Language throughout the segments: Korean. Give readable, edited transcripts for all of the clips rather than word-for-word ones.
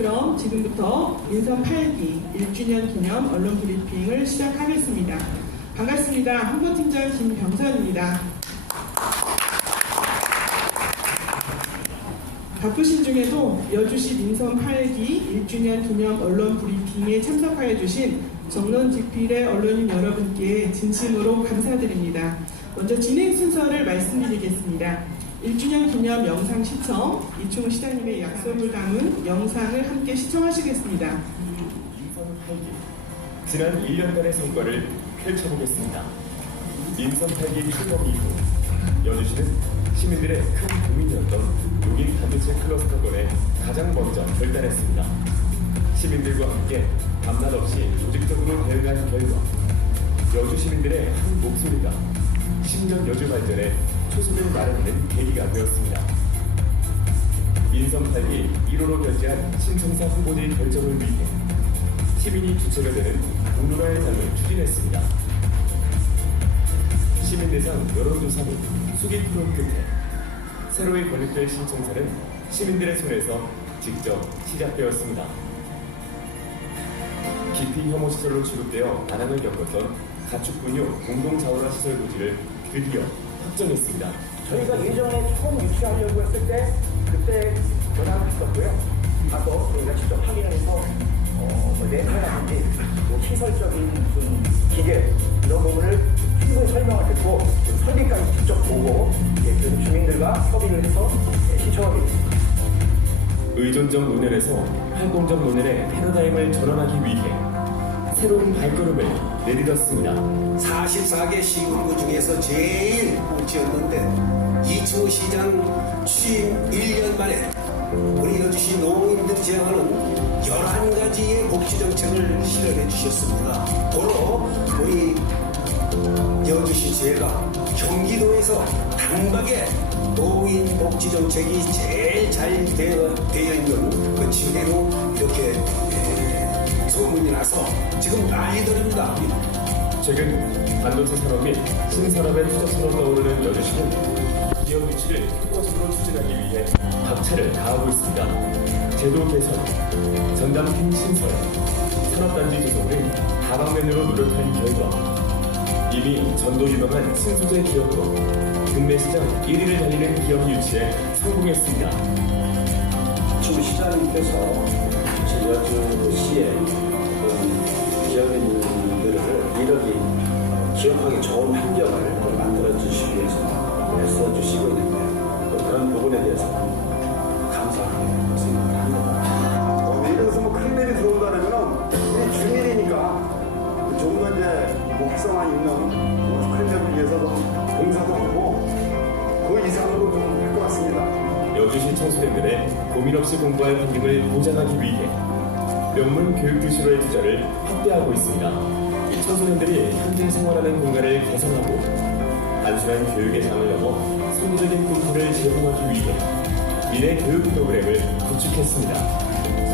그럼 지금부터 인선 8기 1주년 기념 언론 브리핑을 시작하겠습니다. 반갑습니다. 홍보팀장 김병선입니다. 바쁘신 중에도 여주시 민선 8기 1주년 기념 언론 브리핑에 참석하여 주신 정론지필의 언론인 여러분께 진심으로 감사드립니다. 먼저 진행 순서를 말씀드리겠습니다. 1주년 기념 영상 시청, 이충우 시장님의 약속을 담은 영상을 함께 시청하시겠습니다. 인선 8기, 지난 1년간의 성과를 펼쳐보겠습니다. 인선 8기 출범 이후 여주시는 시민들의 큰 고민이었던 녹인 반도체 클러스터권에 가장 먼저 결단했습니다. 시민들과 함께 밤낮 없이 조직적으로 대응한 결과 여주 시민들의 한 목소리가 10년 여주 발전에 초석을 마련하는 계기가 되었습니다. 인선 8기 1호로 결재한 신청사 후보자의 결정을 위해 시민이 주체가 되는 공론화의 장을 추진했습니다. 시민 대상 여론조사 및 수기 토론 끝에 새로이 건립될 신청사는 시민들의 손에서 직접 시작되었습니다. 기피 혐오 시설로 취급되어 난항을 겪었던 가축분유 공동자원화 시설 부지를 드디어 확정했습니다. 저희가 예전에 처음 유치하려고 했을 때 그때 전화를 했었고요. 가서 저희가 직접 확인해서 렌탈이라든지 시설적인 좀 기계 이런 부분을 충분히 설명을 듣고 설계까지 직접 보고 주민들과 협의를 해서 신청하게 됐습니다. 의존적 논현에서 활동적 논현의 패러다임을 전환하기 위해 새로운 발걸음을 내딛었습니다. 44개 시군구 중에서 제일 꼴찌였는데 이충우 시장 취임 1년 만에 우리 여주시 농민들이 제안하는 11가지의 복지정책을 실현해 주셨습니다. 도로 우리 여주시제가 경기도에서 단박에 노인 복지정책이 제일 잘 되어 있는 그 지대로 이렇게 소문이 나서 지금 난리들입니다. 최근 반도체 산업 및 신산업의 투자처로 떠오르는 여주시는 기업 유치를 효과적으로 추진하기 위해 박차를 가하고 있습니다. 제도 개선, 전담팀 신설, 산업단지 조성 등 다방면으로 노력한 결과 이미 전도 유명한 신소재 기업도 국내 시장 1위를 달리는 기업 유치에 성공했습니다. 주 시장님께서 여주시의 기업인들을 이렇게 기업하기 좋은 환경을 만들어 주시기 위해서 애써 주시고 있는데 또 그런 부분에 대해서 감사하고 생각을 합니다. 예를 들어서 큰 일이 들어온다면 우리 주민이니까 좀 더 이제 활성화 있는 큰 일을 위해서 봉사도 하고 그 이상으로 좀 할 것 같습니다. 여주시 청소년들의 고민 없이 공부할 환경을 보장하기 위해 명문 교육교실로의 투자를 확대하고 있습니다. 이 청소년들이 현재 생활하는 공간을 개선하고 단순한 교육의 장을 넘어 성공적인 꿈틀을 제공하기 위해 미래 교육 프로그램을 구축했습니다.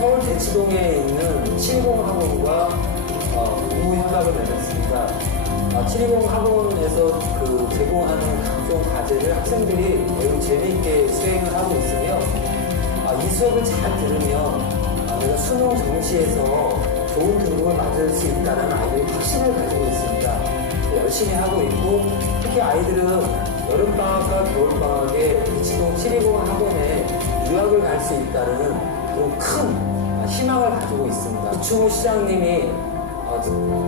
서울 대치동에 있는 720학원과 공무협약을 맺었습니다. 720학원에서 제공하는 각종 과제를 학생들이 매우 재미있게 수행을 하고 있으며 이 수업을 잘 들으면 내가 수능 정시에서 좋은 등급을 맞을 수 있다는 아이들이 확신을 가지고 있습니다. 열심히 하고 있고 특히 아이들은 여름방학과 겨울방학에 대치동 720학원에 유학을 갈 수 있다는 큰 희망을 가지고 있습니다. 이충우 시장님이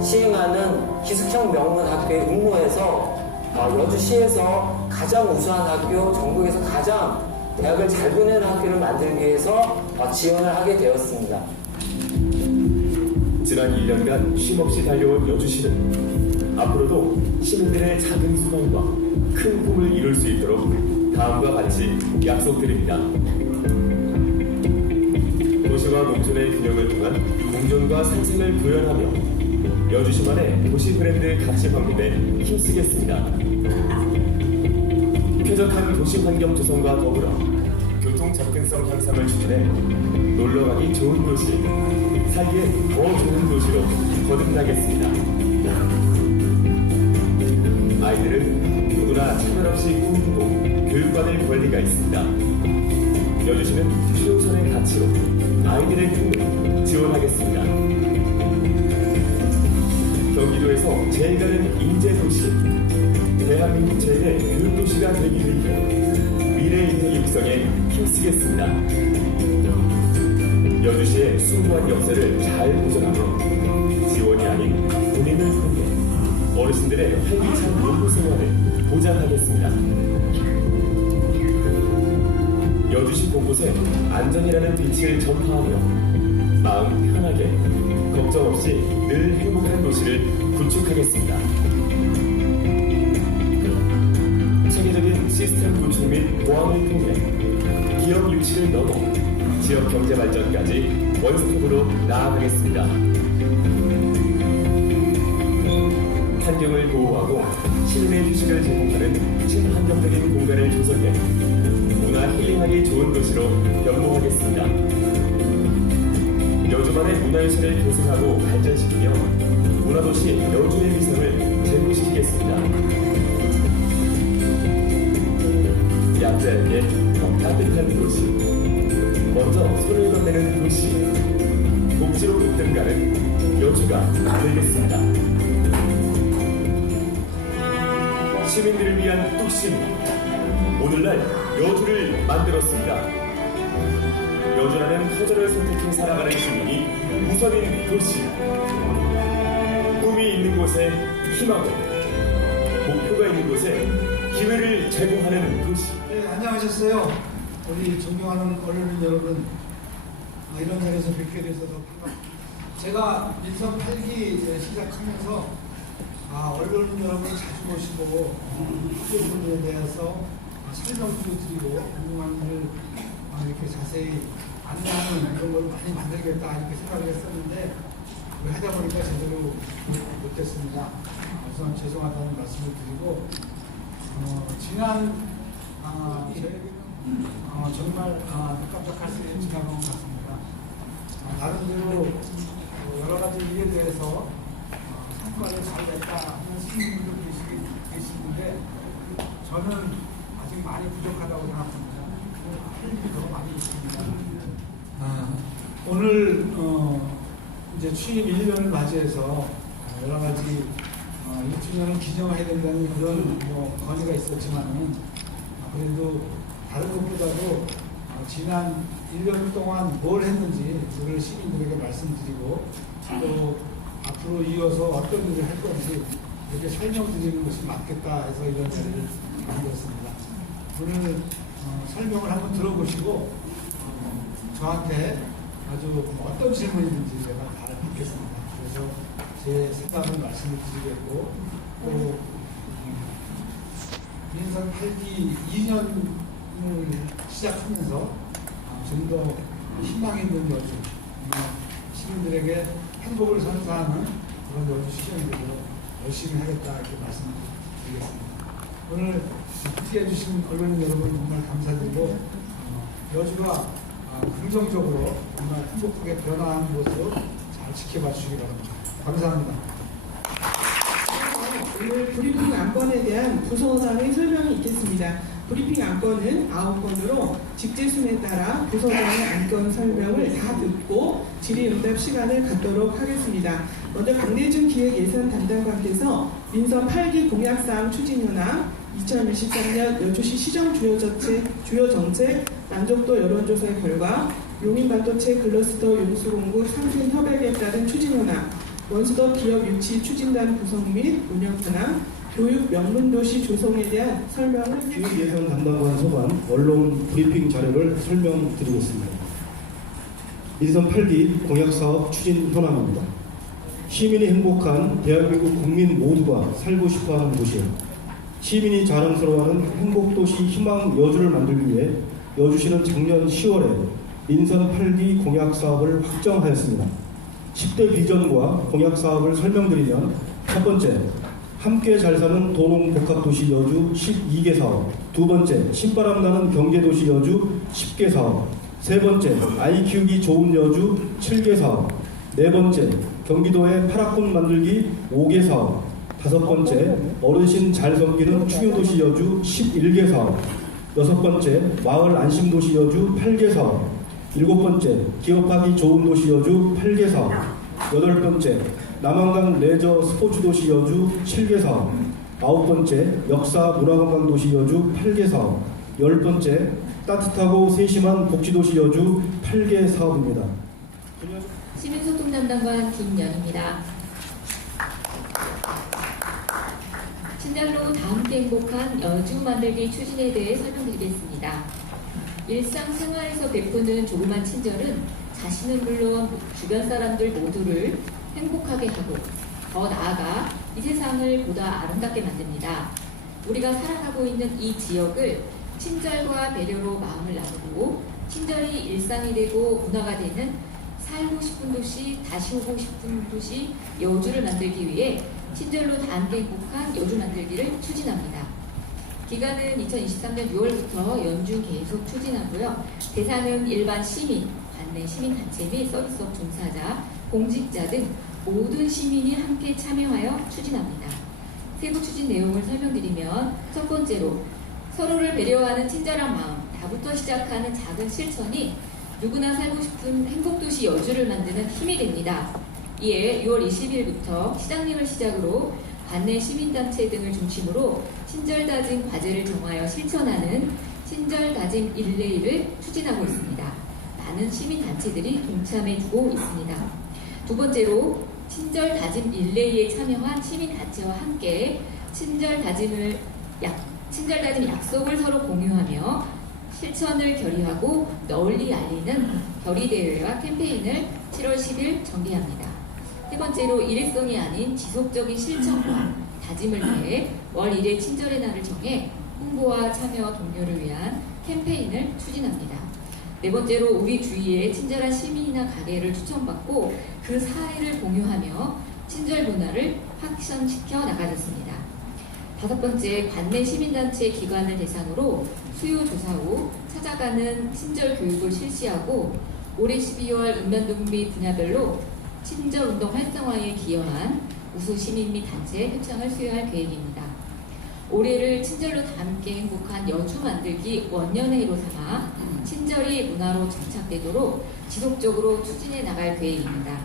시행하는 기숙형 명문학교의 응모에서 여주시에서 가장 우수한 학교, 전국에서 가장 대학을 잘 보내는 학교를 만들기 위해서 지원을 하게 되었습니다. 지난 1년간 쉼없이 달려온 여주시는 앞으로도 시민들의 작은 소망과 큰 꿈을 이룰 수 있도록 다음과 같이 약속드립니다. 도시와 농촌의 균형을 통한 공존과 상생을 구현하며 여주시만의 도시 브랜드 가치 방문에 힘쓰겠습니다. 쾌적한 도시 환경 조성과 더불어 교통 접근성 향상을 추진해 놀러가기 좋은 도시, 살기에 더 좋은 도시로 거듭나겠습니다. 아이들은 누구나 차별 없이 꿈꾸고 교육받을 권리가 있습니다. 여주시는 최우선의 가치로 아이들 아이들의 꿈을 지원하겠습니다. 경기도에서 제일가는 인재도시, 대한민국 제1의 교육도시가 되기 위해 미래 인재 육성에 힘쓰겠습니다. 여주시의 숭고한 역사를 잘 보존하며 지원이 아닌 본인을 통해 어르신들의 활기찬 노후 생활을 보장하겠습니다. 여주시 곳곳에 안전이라는 빛을 전파하며 마음 편하게 걱정 없이 늘 행복한 도시를 구축하겠습니다. 체계적인 시스템 구축 및 보완을 통해 기업 유치를 넘어 지역 경제 발전까지 원스톱으로 나아가겠습니다. 환경을 보호하고 시민의 휴식을 제공하는 친환경적인 공간을 조성해 문화 힐링하기 좋은 도시로 변모하겠습니다. 여주만의 문화유산을 계승하고 발전시키며 문화도시 여주의 위상을 제고시키겠습니다. 얌전하게 따뜻한 도시, 먼저 손을 건네는 도시, 복지로 급등가는 여주가 되겠습니다. 시민들을 위한 뚝심, 오늘날 여주를 만들었습니다. 여주라는 터전을 선택해 살아가는 시민이 우선인 도시, 꿈이 있는 곳에 희망을, 목표가 있는 곳에 기회를 제공하는 도시. 네, 안녕하셨어요. 우리 존경하는 언론인 여러분, 이런 자리에서 뵙게 돼서 더 반갑습니다. 제가 민선 8기 시작하면서 언론인 여러분 자주 모시고 학교 분야에 대해서 설명도 드리고 궁금한 일을 이렇게 자세히 안내하는 이런 걸 많이 만들겠다 이렇게 생각을 했었는데 하다 보니까 제대로 못했습니다. 우선 죄송하다는 말씀을 드리고 지난 정말 깜짝할 수 있는 지나간 것 같습니다. 나름대로 여러 가지 일에 대해서 성과를 잘 냈다 하는 시민분들 계시는데 저는 아직 많이 부족하다고 생각합니다. 할 일이 더 많이 있습니다. 오늘 이제 취임 1년을 맞이해서 여러 가지 1주년을 기념해야 된다는 그런 건의가 있었지만은 그래도 다른 것보다도 지난 1년 동안 뭘 했는지 그걸 시민들에게 말씀드리고 또 앞으로 이어서 어떤 일을 할 건지 이렇게 설명드리는 것이 맞겠다 해서 이런 자리를 만들었습니다. 오늘 설명을 한번 들어보시고 저한테 아주 어떤 질문이든지 제가 다 받겠습니다. 그래서 제 생각을 말씀을 드리겠고 또 민선 8기 2년을 시작하면서 좀 더 희망 있는 여주, 시민들에게 행복을 선사하는 그런 여주 시정들로 열심히 하겠다 이렇게 말씀드리겠습니다. 오늘 함께해 주신 언론인 여러분 정말 감사드리고 여주가 긍정적으로 정말 행복하게 변화하는 모습 잘 지켜봐 주시기 바랍니다. 감사합니다. 오늘 브리핑 안건에 대한 부서장의 설명이 있겠습니다. 브리핑 안건은 9건으로 직제순에 따라 부서장의 안건 설명을 다 듣고 질의응답 시간을 갖도록 하겠습니다. 먼저 강대준 기획예산 담당관께서 민선 8기 공약사항 추진현황 2023년 여주시 시정 주요 정책 만족도 여론조사의 결과 용인반도체 클러스터 용수공구 상생 협약에 따른 추진 현황, 원수덕 기업 유치 추진단 구성 및 운영 현황, 교육 명문도시 조성에 대한 설명을 기획예산 담당관 소관 언론 브리핑 자료를 설명드리겠습니다. 민선 8기 공약사업 추진 현황입니다. 시민이 행복한 대한민국 국민 모두가 살고 싶어하는 도시에 시민이 자랑스러워하는 행복도시 희망 여주를 만들기 위해 여주시는 작년 10월에 민선 8기 공약사업을 확정하였습니다. 10대 비전과 공약사업을 설명드리면 첫 번째, 함께 잘 사는 도농복합도시 여주 12개 사업, 두 번째, 신바람 나는 경제도시 여주 10개 사업, 세 번째, 아이 키우기 좋은 여주 7개 사업, 네 번째, 경기도의 파라콘 만들기 5개 사업, 다섯 번째, 어르신 잘 섬기는 충효도시 여주 11개 사업, 여섯 번째, 마을 안심도시 여주 8개 사업, 7번째, 기업하기 좋은 도시 여주 8개 사업. 8번째, 남한강 레저 스포츠 도시 여주 7개 사업. 9번째, 역사 문화관광 도시 여주 8개 사업. 10번째, 따뜻하고 세심한 복지도시 여주 8개 사업입니다. 시민소통 담당관 김연입니다. 친절로 다함께 행복한 여주 만들기 추진에 대해 설명드리겠습니다. 일상생활에서 베푸는 조그만 친절은 자신은 물론 주변 사람들 모두를 행복하게 하고 더 나아가 이 세상을 보다 아름답게 만듭니다. 우리가 살아가고 있는 이 지역을 친절과 배려로 마음을 나누고 친절이 일상이 되고 문화가 되는 살고 싶은 도시, 다시 오고 싶은 도시 여주를 만들기 위해 친절로 다 함께 행복한 여주 만들기를 추진합니다. 기간은 2023년 6월부터 연중 계속 추진하고요. 대상은 일반 시민, 관내 시민단체 및 서비스업 종사자, 공직자 등 모든 시민이 함께 참여하여 추진합니다. 세부 추진 내용을 설명드리면 첫 번째로 서로를 배려하는 친절한 마음, 나부터 시작하는 작은 실천이 누구나 살고 싶은 행복도시 여주를 만드는 힘이 됩니다. 이에 6월 20일부터 시장님을 시작으로 관내 시민단체 등을 중심으로 친절다짐 과제를 정하여 실천하는 친절다짐 릴레이를 추진하고 있습니다. 많은 시민단체들이 동참해주고 있습니다. 두 번째로 친절다짐 릴레이에 참여한 시민단체와 함께 친절다짐 약속을 서로 공유하며 실천을 결의하고 널리 알리는 결의대회와 캠페인을 7월 10일 전개합니다. 세 번째로 일회성이 아닌 지속적인 실천과 다짐을 위해 월 1회 친절의 날을 정해 홍보와 참여 동료를 위한 캠페인을 추진합니다. 네 번째로 우리 주위에 친절한 시민이나 가게를 추천받고 그 사례를 공유하며 친절 문화를 확산시켜 나가겠습니다. 다섯 번째, 관내 시민단체 기관을 대상으로 수요 조사 후 찾아가는 친절 교육을 실시하고 올해 12월 읍면동 및 분야별로 친절운동 활성화에 기여한 우수 시민 및 단체 표창을 수여할 계획입니다. 올해를 친절로 다 함께 행복한 여주 만들기 원년회로 삼아 친절이 문화로 정착되도록 지속적으로 추진해 나갈 계획입니다.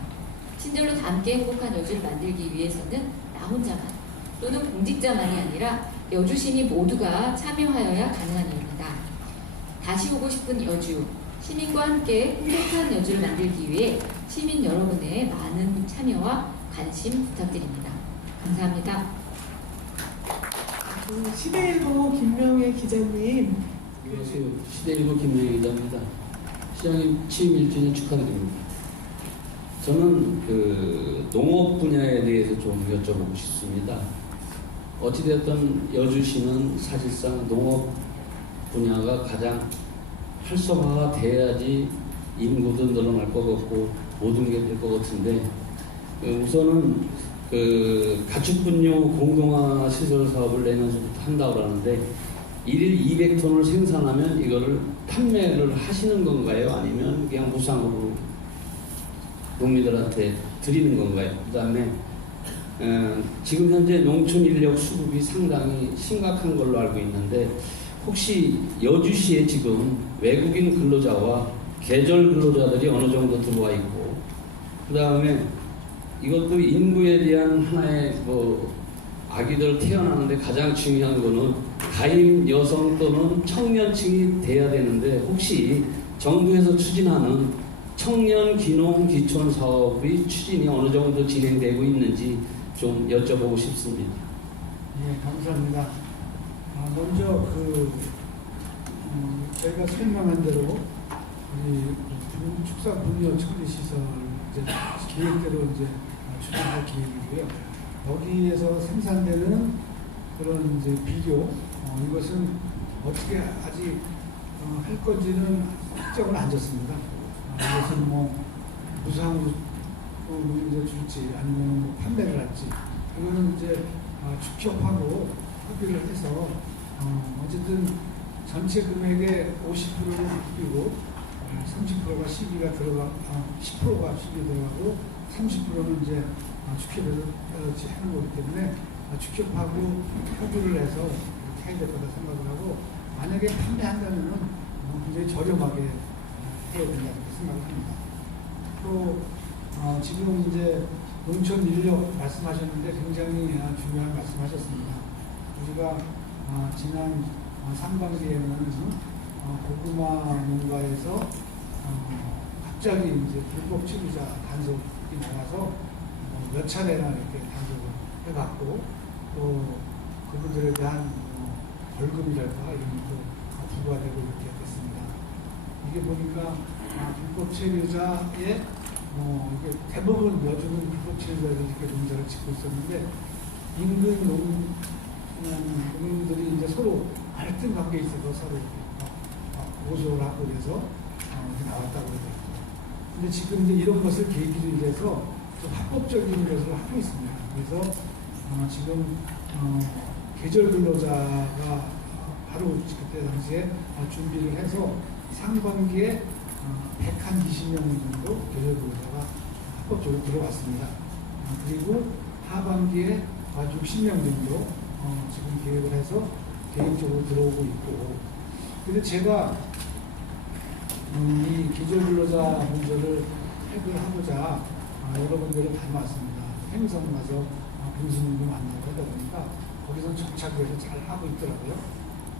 친절로 다 함께 행복한 여주를 만들기 위해서는 나 혼자만 또는 공직자만이 아니라 여주 시민 모두가 참여하여야 가능한 일입니다. 다시 오고 싶은 여주, 시민과 함께 행복한 여주를 만들기 위해 시민 여러분의 많은 참여와 관심 부탁드립니다. 감사합니다. 시대일보 김명애 기자님. 안녕하세요. 시대일보 김명애 기자입니다. 시장님 취임 1주년 축하드립니다. 저는 농업 분야에 대해서 좀 여쭤보고 싶습니다. 어찌되었든 여주시는 사실상 농업 분야가 가장 활성화가 돼야지 인구도 늘어날 것 같고 모든 게 될 것 같은데 우선은 가축분뇨 공동화 시설 사업을 내년부터 한다고 하는데 1일 200톤을 생산하면 이거를 판매를 하시는 건가요? 아니면 그냥 무상으로 농민들한테 드리는 건가요? 그 다음에 지금 현재 농촌 인력 수급이 상당히 심각한 걸로 알고 있는데 혹시 여주시에 지금 외국인 근로자와 계절 근로자들이 어느 정도 들어와 있고 그 다음에 이것도 인구에 대한 하나의 아기들 태어나는데 가장 중요한 거는 가임 여성 또는 청년층이 돼야 되는데 혹시 정부에서 추진하는 청년 귀농 기촌 사업의 추진이 어느 정도 진행되고 있는지 좀 여쭤보고 싶습니다. 네, 감사합니다. 먼저 저희가 설명한 대로 우리 축사 분뇨 처리 시설 계획대로 추진할 계획이고요. 여기에서 생산되는 그런 비료 이것은 어떻게 아직 할 건지는 확정을 안 졌습니다. 이것은 무상으로 줄지 아니면 판매를 할지 이거는 축협하고 협의를 해서 어쨌든 전체 금액의 50%를 합의고 30%가 시비가 들어가 10%가 시비 들어가고 30%는 축협에서 하는 거기 때문에 축협하고 협의를 해서 이렇게 해야 될 거다 생각을 하고 만약에 판매한다면은 굉장히 저렴하게 해야 된다 이렇게 생각합니다. 또 지금 이제 농촌 인력 말씀하셨는데 굉장히 중요한 말씀하셨습니다. 우리가 지난 상반기에는 고구마 농가에서 갑자기 이제 불법 취급자 단속이 나와서 몇 차례나 이렇게 단속을 해갖고 또 그분들에 대한 벌금이랄까 이런 것도 부과되고 이렇게 됐습니다. 이게 보니까 불법 체류자의 이게 대부분 여주는 불법 체류자들이 이렇게 농사를 짓고 있었는데 인근 농민들이 이제 서로 갈등 관계에 있어서 서로 고소를 하고 그래서 나왔다고 그러더라고요. 근데 지금 이제 이런 것을 계기로 해서 좀 합법적인 것을 하고 있습니다. 그래서 지금 계절 근로자가 바로 그때 당시에 준비를 해서 상반기에 120명 정도 계절 근로자가 합법적으로 들어왔습니다. 그리고 하반기에 60명 정도 지금 계획을 해서 개인적으로 들어오고 있고, 근데 제가 이 계절 근로자 문제를 해결하고자 여러 군데를 다녀왔습니다. 행성 가서 군수님도 만나고 하다 보니까 거기서 정착해서 잘 하고 있더라고요.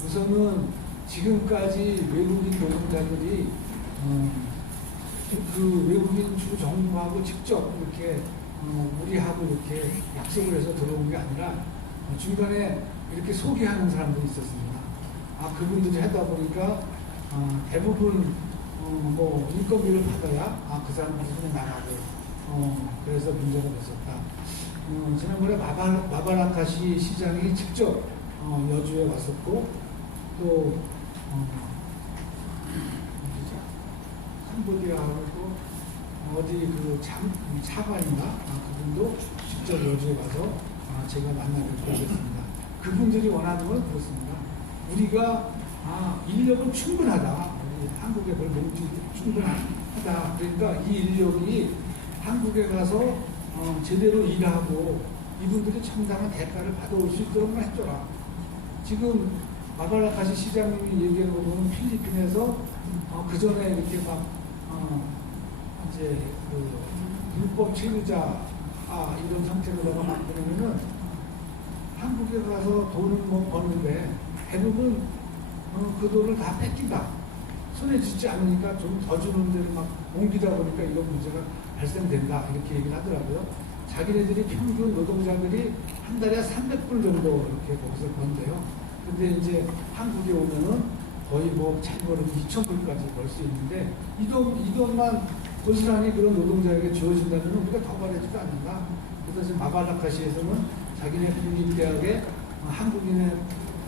우선은 지금까지 외국인 노동자들이 그 외국인 주 정부하고 직접 이렇게 우리하고 이렇게 약속을 해서 들어온 게 아니라 중간에 이렇게 소개하는 사람들이 있었습니다. 그분들이 하다 보니까 대부분 뭐 인건비를 받아야 그 사람 무슨 나가고 그래서 문제가 됐었다. 지난번에 마발라카시 시장이 직접 여주에 왔었고 또 캄보디아하고 어디 그 차관인가 그분도 직접 여주에 와서 제가 만나뵙고 그랬습니다. 그분들이 원하는 건 그렇습니다. 우리가 인력은 충분하다. 우리 한국에 별 농지 충분하다. 그러니까 이 인력이 한국에 가서 제대로 일하고 이분들이 정당한 대가를 받아올 수 있도록만 해줘라. 지금 마발라카시 시장님이 얘기하는 거 보면 필리핀에서 그 전에 이렇게 막 이제 그 불법 체류자 이런 상태로 만들면은 한국에 가서 돈을 뭐 버는데 대부분 그 돈을 다 뺏긴다. 손에 쥐지 않으니까 좀 더 주는 데를 막 옮기다 보니까 이런 문제가 발생된다. 이렇게 얘기를 하더라고요. 자기네들이 평균 노동자들이 한 달에 300불 정도 이렇게 거기서 번대요. 근데 이제 한국에 오면은 거의 뭐 잘 벌으면 2,000불까지 벌 수 있는데 이 돈만 고스란히 그런 노동자에게 주어진다면 우리가 더 벌어지도 않는다. 그래서 지금 마발라카시에서는 자기네 국립대학에 한국인의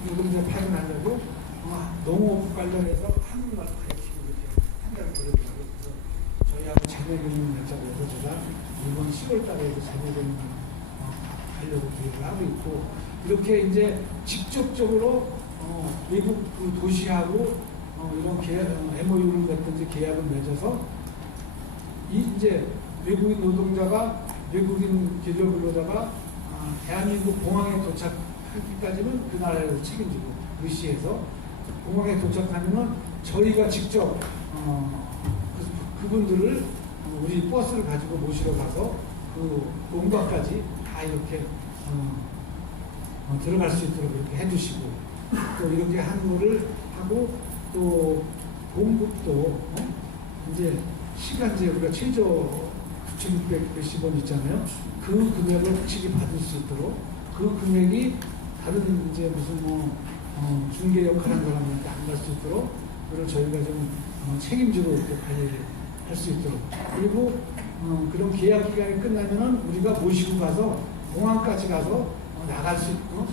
노동자 파견하려고 농업 관련해서 한국말 가르치고 이렇게 한다고 그러더라고요. 그래서 저희하고 자녀교육 연장해서 제가 이번 10월 달에 자녀교육 하려고 계획을 하고 있고, 이렇게 이제 직접적으로 외국 그 도시하고 이런 MOU를 맺든지 계약을 맺어서 이제 외국인 노동자가 외국인 계절 근로자가 대한민국 공항에 도착하기까지는 그 나라에서 책임지고 의시해서 공항에 도착하면은 저희가 직접 그분들을 우리 버스를 가지고 모시러 가서 그 농가까지 다 이렇게 들어갈 수 있도록 이렇게 해주시고, 또 이렇게 항로를 하고 또 공급도 이제 시간제 우리가 최저 9,600원 있잖아요. 그 금액을 확실히 받을 수 있도록 그 금액이 다른 이제 무슨 중개 역할한 사람한테 안 갈 수 있도록 그걸 저희가 좀 책임지고 이렇게 관리를 할 수 있도록, 그리고 그런 계약 기간이 끝나면은 우리가 모시고 가서 공항까지 가서 나갈 수 있고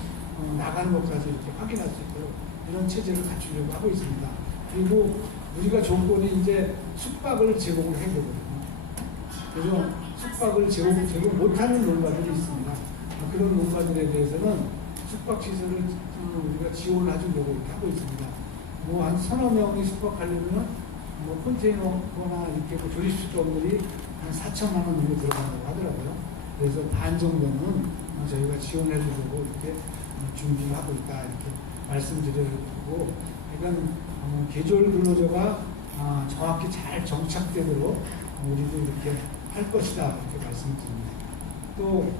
나가는 것까지 이렇게 확인할 수 있도록 이런 체제를 갖추려고 하고 있습니다. 그리고 우리가 조건이 이제 숙박을 제공을 해주거든요. 그래서 숙박을 제공 못하는 농가들이 있습니다. 그런 농가들에 대해서는 숙박시설을 우리가 지원을 해주려고 이렇게 하고 있습니다. 뭐 한 서너 명이 숙박하려면 뭐 컨테이너거나 이렇게 뭐 조립식 건물이 한 4천만 원 정도 들어간다고 하더라고요. 그래서 반 정도는 저희가 지원해 주려고 이렇게 준비를 하고 있다 이렇게 말씀드리고, 그러니까 계절 근로자가 정확히 잘 정착되도록 우리도 이렇게 할 것이다 이렇게 말씀드립니다. 또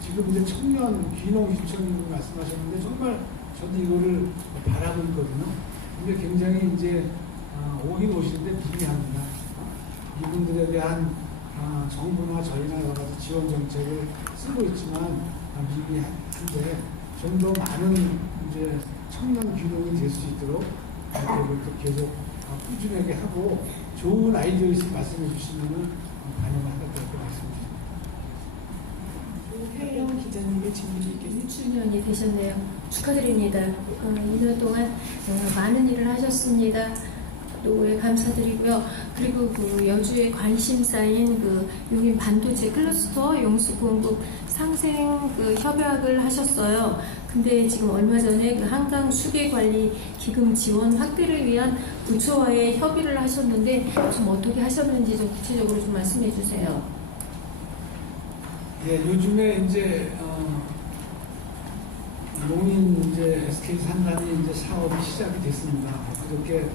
지금 이제 청년 귀농 신청님 말씀하셨는데 정말 저도 이거를 바라고 있거든요. 근데 굉장히 이제 오긴 오시는데 미미합니다. 이분들에 대한 정부나 저희나 여러 가지 지원 정책을 쓰고 있지만 미미한데 좀 더 많은 이제 청년 귀농이 될 수 있도록 이렇게 계속 꾸준하게 하고 좋은 아이디어 있으면 말씀해 주시면은 반영하겠다고 말씀드립니다. 해영 기자님의 질문이 있겠습니다. 6주년이 되셨네요. 축하드립니다. 2년 동안 많은 일을 하셨습니다. 또 감사드리고요. 그리고 그 여주에 관심사인 그 용인 반도체 클러스터 용수공급 상생 그 협약을 하셨어요. 근데 지금 얼마 전에 그 한강 수계관리 기금 지원 확대를 위한 부처와의 협의를 하셨는데 좀 어떻게 하셨는지 좀 구체적으로 좀 말씀해 주세요. 예, 요즘에 이제 용인 이제 SK 산단이 이제 사업이 시작이 됐습니다. 그렇게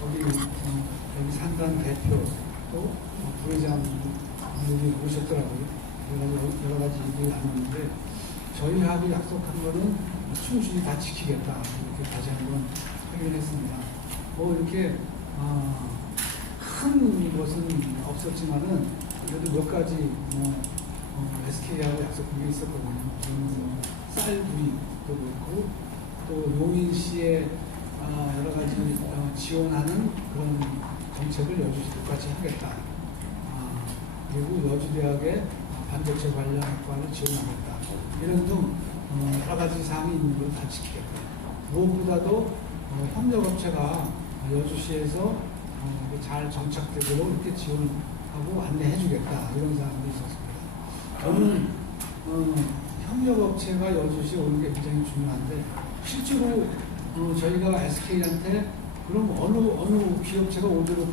여기 산단 대표 또 부회장님이 오셨더라고요. 여러 가지 얘기를 나눴는데 저희하고 약속한 거는 충실히 다 지키겠다 이렇게 다시 한번 확인했습니다. 뭐 이렇게 큰 것은 없었지만은 그래도 몇 가지 SK하고 약속한 게 있었거든요. 쌀구이도 그렇고 또 용인시의 여러 가지 지원하는 그런 정책을 여주시 똑같이 하겠다. 그리고 여주대학의 반도체 관련 학과를 지원하겠다. 이런 등 여러 가지 사항이 있는 걸 다 지키겠다. 무엇보다도 협력업체가 여주시에서 잘 정착되도록 이렇게 지원하고 안내해주겠다. 이런 사항도 있었습니다. 저는 협력업체가 여주시에 오는 게 굉장히 중요한데 실제로 저희가 SK한테 그럼 어느 기업체가 오도록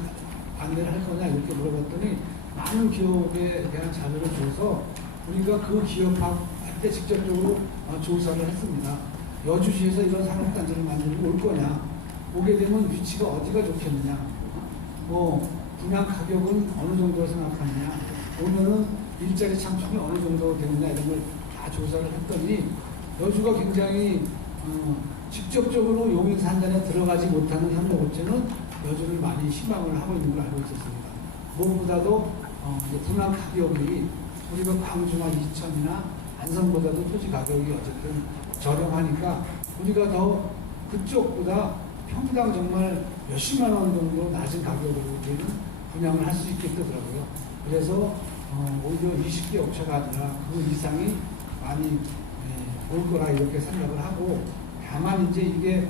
안내를 할 거냐 이렇게 물어봤더니 많은 기업에 대한 자료를 줘서 우리가 그 기업한테 직접적으로 조사를 했습니다. 여주시에서 이런 산업단지를 만들고 올 거냐, 오게 되면 위치가 어디가 좋겠느냐, 뭐 분양 가격은 어느 정도 생각하느냐, 오면은 일자리 창출이 어느 정도 되느냐 이런 걸 다 조사를 했더니 여주가 굉장히 직접적으로 용인 산단에 들어가지 못하는 협력업체는 여주를 많이 희망을 하고 있는 걸 알고 있었습니다. 무엇보다도 분양 가격이 우리가 광주나 이천이나 안성보다도 토지 가격이 어쨌든 저렴하니까 우리가 더 그쪽보다 평당 정말 몇십만 원 정도 낮은 가격으로 우리는 분양을 할 수 있겠더라고요. 그래서 오히려 20개 업체가 아니라 그 이상이 많이 올 거라 이렇게 생각을 하고, 다만 이제 이게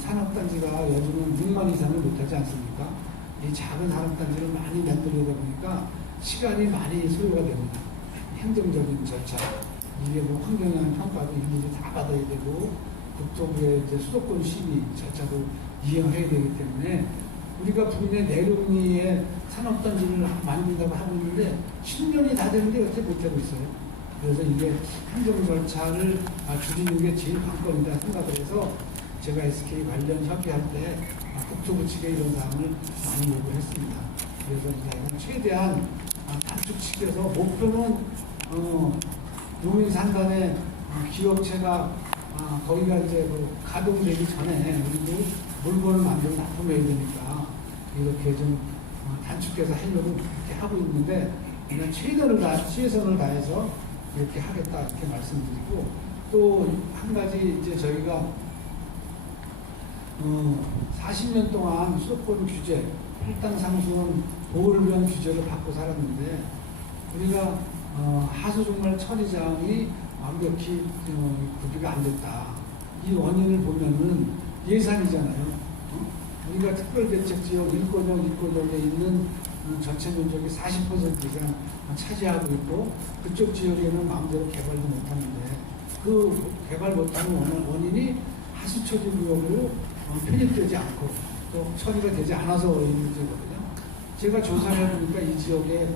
산업단지가 여주는 6만 이상을 못하지 않습니까? 이 작은 산업단지를 많이 만들려다 보니까 시간이 많이 소요가 됩니다. 행정적인 절차, 이게 뭐 환경영향 평가도 일일이 다 받아야 되고 국토부의 이제 수도권 심의 절차도 이행해야 되기 때문에 우리가 부인의 내륙리에 산업단지를 만든다고 하고 있는데 10년이 다 되는데 어떻게 못하고 있어요. 그래서 이게 행정 절차를 줄이는 게 제일 관건이다 생각을 해서 제가 SK 관련 협의할 때 국토부 측에 이런 사항을 많이 요구를 했습니다. 그래서 이제 최대한 단축시켜서 목표는 용인 산단의 기업체가 거기가 이제 가동되기 전에 우리도 물건을 만들어 납품해야 되니까 이렇게 좀 단축해서 하려고 이렇게 하고 있는데 그냥 최선을 다해서 이렇게 하겠다 이렇게 말씀드리고, 또 한 가지 이제 저희가 40년 동안 수도권 규제, 할당 상수원 보호를 위한 규제를 받고 살았는데 우리가 하수 종말 처리장이 완벽히 구비가 안 됐다. 이 원인을 보면은 예산이잖아요. 우리가 특별대책지역 1권역에 있는 전체 면적이 40% 이상 차지하고 있고 그쪽 지역에는 마음대로 개발도 못하는데 그 개발 못하는 원인이 하수처리 구역으로 편입되지 않고 또 처리가 되지 않아서 있는 문제거든요. 제가 조사를 해보니까 이 지역에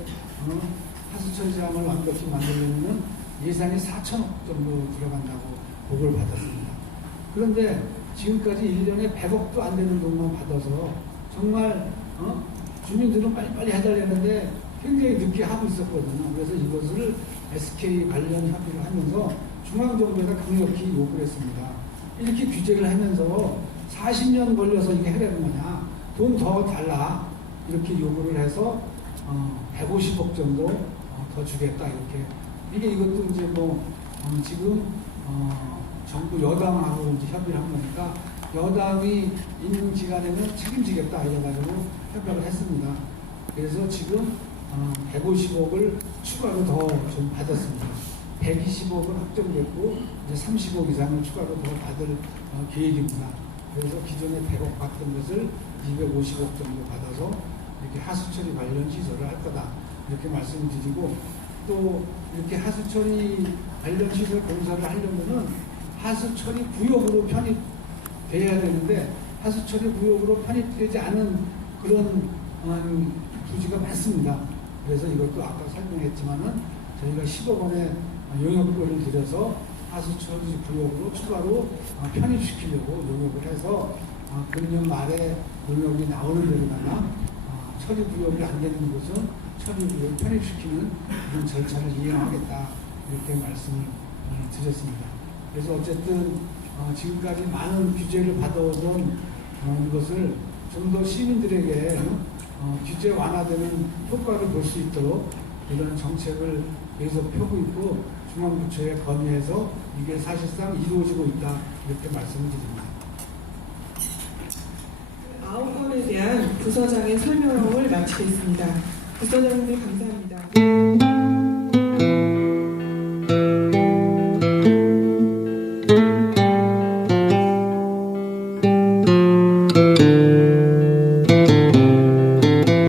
하수처리장을 완벽히 만들려면 예산이 4천억 정도 들어간다고 보고를 받았습니다. 그런데 지금까지 1년에 100억도 안 되는 돈만 받아서 정말 주민들은 빨리빨리 해달라는데 굉장히 늦게 하고 있었거든요. 그래서 이것을 SK 관련 협의를 하면서 중앙정부에다 강력히 요구를 했습니다. 이렇게 규제를 하면서 40년 걸려서 이게 해내는 거냐, 돈 더 달라, 이렇게 요구를 해서 150억 정도 더 주겠다, 이렇게. 이것도 이제 지금 정부 여당하고 이제 협의를 한 거니까 여당이 있는 기간에는 책임지겠다 이래가지고 협약을 했습니다. 그래서 지금 150억을 추가로 더 좀 받았습니다. 120억은 확정됐고 이제 30억 이상을 추가로 더 받을 계획입니다. 그래서 기존에 100억 받던 것을 250억 정도 받아서 이렇게 하수처리 관련 시설을 할 거다, 이렇게 말씀을 드리고, 또 이렇게 하수처리 관련 시설 공사를 하려면은 하수처리 구역으로 편입돼야 되는데 하수처리 구역으로 편입되지 않은 그런 부지가 많습니다. 그래서 이것도 아까 설명했지만은 저희가 10억 원의 용역권을 들여서 하수처리 구역으로 추가로 편입시키려고 용역을 해서 금년 말에 용역이 나오는 데로다가 처리 구역이 안 되는 곳은 처리 구역을 편입시키는 그런 절차를 이행하겠다, 이렇게 말씀을 드렸습니다. 그래서 어쨌든 지금까지 많은 규제를 받아오던 것을 좀 더 시민들에게 규제 완화되는 효과를 볼 수 있도록 이런 정책을 계속 펴고 있고 중앙부처에 건의해서 이게 사실상 이루어지고 있다, 이렇게 말씀을 드립니다. 9건에 대한 부서장의 설명을 마치겠습니다. 부서장님 감사합니다.